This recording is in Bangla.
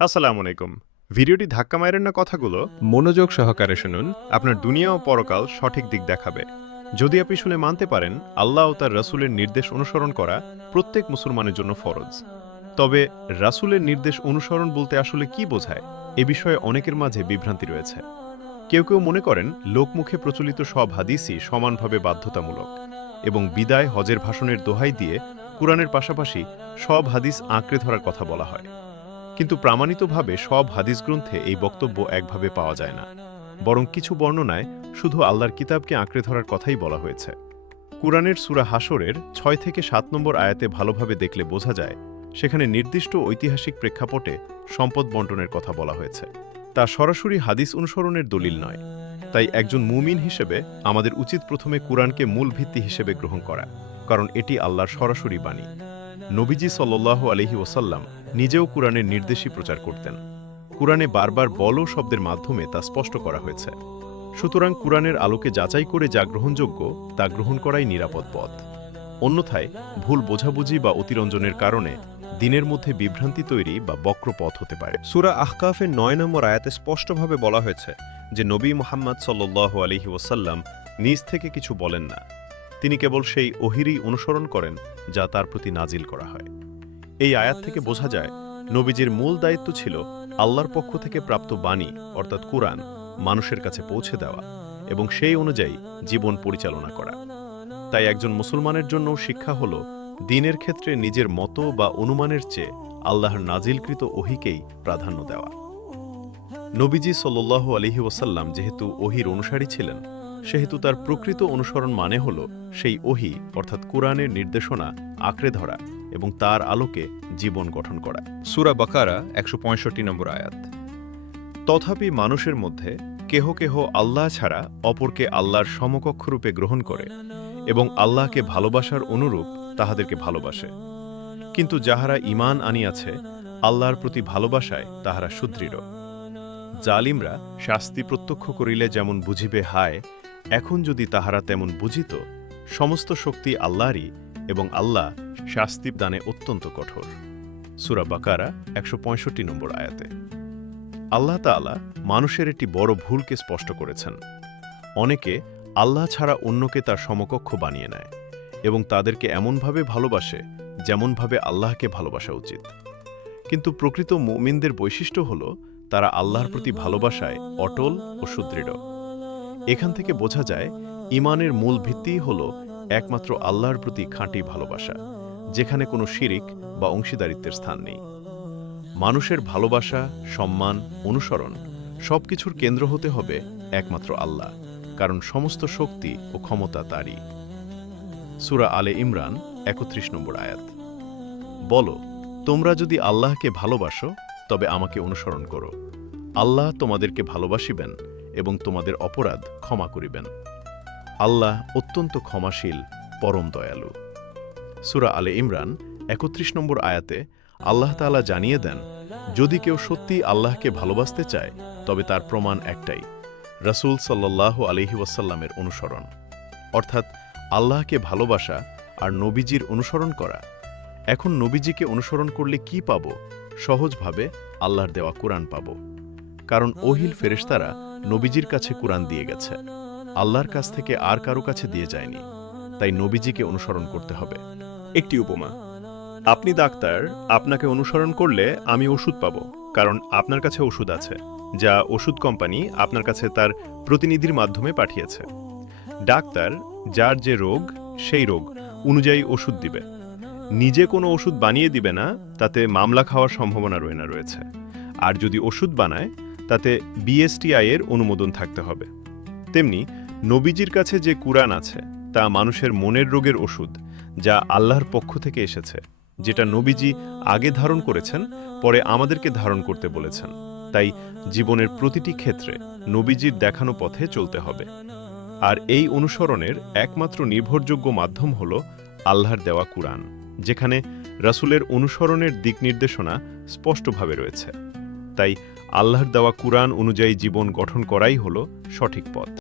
আসসালামু আলাইকুম। ভিডিওটি ধাক্কা মারেন না কথাগুলো মনোযোগ সহকারে শুনুন। আপনার দুনিয়া ও পরকাল সঠিক দিক দেখাবে। যদি আপনি শুনে মানতে পারেন, আল্লাহ ও তার রাসূলের নির্দেশ অনুসরণ করা প্রত্যেক মুসলমানের জন্য ফরজ। তবে রাসূলের নির্দেশ অনুসরণ বলতে আসলে কি বোঝায়, এ বিষয়ে অনেকের মাঝে বিভ্রান্তি রয়েছে। কেউ কেউ মনে করেন লোকমুখে প্রচলিত সব হাদিসই সমানভাবে বাধ্যতামূলক এবং বিদায় হজের ভাষণের দোহাই দিয়ে কুরআনের পাশাপাশি সব হাদিস আঁকড়ে ধরার কথা বলা হয়। কিন্তু প্রামাণিতভাবে সব হাদিস গ্রন্থে এই বক্তব্য একভাবে পাওয়া যায় না, বরং কিছু বর্ণনায় শুধু আল্লাহর কিতাবকে আঁকড়ে ধরার কথাই বলা হয়েছে। কুরআনের সূরা হাশরের ৬ থেকে ৭ নম্বর আয়াতে ভালোভাবে দেখলে বোঝা যায়, সেখানে নির্দিষ্ট ঐতিহাসিক প্রেক্ষাপটে সম্পদ বণ্টনের কথা বলা হয়েছে। তা সরাসরি হাদিস অনুসরণের দলিল নয়। তাই একজন মুমিন হিসেবে আমাদের উচিত প্রথমে কুরআনকে মূল ভিত্তি হিসেবে গ্রহণ করা, কারণ এটি আল্লাহর সরাসরি বাণী। নবীজি সাল্লাল্লাহু আলাইহি ওয়াসাল্লাম নিজেও কুরআনের নির্দেশই প্রচার করতেন। কুরআনে বারবার বল শব্দের মাধ্যমে তা স্পষ্ট করা হয়েছে। সুতরাং কুরআনের আলোকে যাচাই করে যা গ্রহণযোগ্য তা গ্রহণ করাই নিরাপদ পথ। অন্যথায় ভুল বোঝাবুঝি বা অতিরঞ্জনের কারণে দিনের মধ্যে বিভ্রান্তি তৈরি বা বক্র পথ হতে পারে। সূরা আহকাফের ৯ নম্বর আয়াতে স্পষ্টভাবে বলা হয়েছে যে নবী মুহাম্মদ সাল্লাল্লাহু আলাইহি ওয়াসাল্লাম নিজ থেকে কিছু বলেন না। তিনি কেবল সেই ওহীরই অনুসরণ করেন যা তার প্রতি নাজিল করা হয়। এই আয়াত থেকে বোঝা যায়, নবীজির মূল দায়িত্ব ছিল আল্লাহর পক্ষ থেকে প্রাপ্ত বাণী অর্থাৎ কুরআন মানুষের কাছে পৌঁছে দেওয়া এবং সেই অনুযায়ী জীবন পরিচালনা করা। তাই একজন মুসলমানের জন্য শিক্ষা হল দ্বীনের ক্ষেত্রে নিজের মত বা অনুমানের চেয়ে আল্লাহর নাজিলকৃত ওহীকেই প্রাধান্য দেওয়া। নবীজি সাল্লাল্লাহু আলাইহি ওয়াসাল্লাম যেহেতু ওহীর অনুসারী ছিলেন, সেহেতু তার প্রকৃত অনুসরণ মানে হল সেই ওহী অর্থাৎ কুরআনের নির্দেশনা আঁকড়ে ধরা এবং তার আলোকে জীবন গঠন করা। সূরা বাকারা ১৬৫ নম্বর আয়াত। তথাপি মানুষের মধ্যে কেহ কেহ আল্লাহ ছাড়া অপরকে আল্লাহর সমকক্ষরূপে গ্রহণ করে এবং আল্লাহকে ভালোবাসার অনুরূপ তাহাদেরকে ভালোবাসে। কিন্তু যাহারা ঈমান আনিয়াছে আল্লাহর প্রতি ভালোবাসায় তাহারা সুদৃঢ়। জালিমরা শাস্তি প্রত্যক্ষ করিলে যেমন বুঝিবে হায়, এখন যদি তাহারা তেমন বুঝিত, সমস্ত শক্তি আল্লাহরই এবং আল্লাহ শাস্তি দানে অত্যন্ত কঠোর। সূরা বাকারা ১৬৫ নম্বর আয়াতে আল্লাহ তাআলা মানুষের একটি বড় ভুলকে স্পষ্ট করেছেন। অনেকে আল্লাহ ছাড়া অন্যকে তার সমকক্ষ বানিয়ে নেয় এবং তাদেরকে এমনভাবে ভালোবাসে যেমনভাবে আল্লাহকে ভালোবাসা উচিত। কিন্তু প্রকৃত মুমিনদের বৈশিষ্ট্য হল তারা আল্লাহর প্রতি ভালোবাসায় অটল ও সুদৃঢ়। এখান থেকে বোঝা যায় ঈমানের মূল ভিত্তিই হল একমাত্র আল্লাহর প্রতি খাঁটি ভালোবাসা, যেখানে কোনো শিরিক বা অংশীদারিত্বের স্থান নেই। মানুষের ভালোবাসা, সম্মান, অনুসরণ সবকিছুর কেন্দ্র হতে হবে একমাত্র আল্লাহ, কারণ সমস্ত শক্তি ও ক্ষমতা তারই। সূরা আলে ইমরান ৩১ নম্বর আয়াত। বলো, তোমরা যদি আল্লাহকে ভালোবাসো তবে আমাকে অনুসরণ করো। আল্লাহ তোমাদেরকে ভালোবাসিবেন এবং তোমাদের অপরাধ ক্ষমা করিবেন। আল্লাহ অত্যন্ত ক্ষমাশীল, পরম দয়ালু। সূরা আলে ইমরান ৩১ নম্বর আয়াতে আল্লাহ তাআলা জানিয়ে দেন, যদি কেউ সত্যি আল্লাহকে ভালোবাসতে চায় তবে তার প্রমাণ একটাই, রাসূল সাল্লাল্লাহু আলাইহি ওয়াসাল্লামের অনুসরণ, অর্থাৎ আল্লাহকে ভালোবাসা আর নবীজির অনুসরণ করা। এখন নবীজিকে অনুসরণ করলে কি পাব? সহজভাবে আল্লাহর দেওয়া কুরআন পাব, কারণ ওহীল ফেরেশতারা নবীজির কাছে কুরআন দিয়ে গেছে, আল্লাহর কাছ থেকে আর কারো কাছে দিয়ে যায়নি। তাই নবীজিকে অনুসরণ করতে হবে। একটি উপমা: আপনি ডাক্তার, আপনাকে অনুসরণ করলে আমি ওষুধ পাব, কারণ আপনার কাছে ওষুধ আছে, যা ওষুধ কোম্পানি আপনার কাছে তার প্রতিনিধির মাধ্যমে পাঠিয়েছে। ডাক্তার যার যে রোগ সেই রোগ অনুযায়ী ওষুধ দিবে, নিজে কোনো ওষুধ বানিয়ে দিবে না, তাতে মামলা খাওয়ার সম্ভাবনা রয়েছে। আর যদি ওষুধ বানায় তাতে বিএসটিআই এর অনুমোদন থাকতে হবে। তেমনি নবীজির কাছে যে কুরআন আছে তা মানুষের মনের রোগের ওষুধ, যা আল্লাহর পক্ষ থেকে এসেছে, যেটা নবীজি আগে ধারণ করেছেন, পরে আমাদেরকে ধারণ করতে বলেছেন। তাই জীবনের প্রতিটি ক্ষেত্রে নবীজির দেখানো পথে চলতে হবে। আর এই অনুসরণের একমাত্র নির্ভরযোগ্য মাধ্যম হল আল্লাহর দেওয়া কুরআন, যেখানে রাসূলের অনুসরণের দিক নির্দেশনা স্পষ্টভাবে রয়েছে। তাই আল্লাহর দেওয়া কুরআন অনুযায়ী জীবন গঠন করাই হল সঠিক পথ।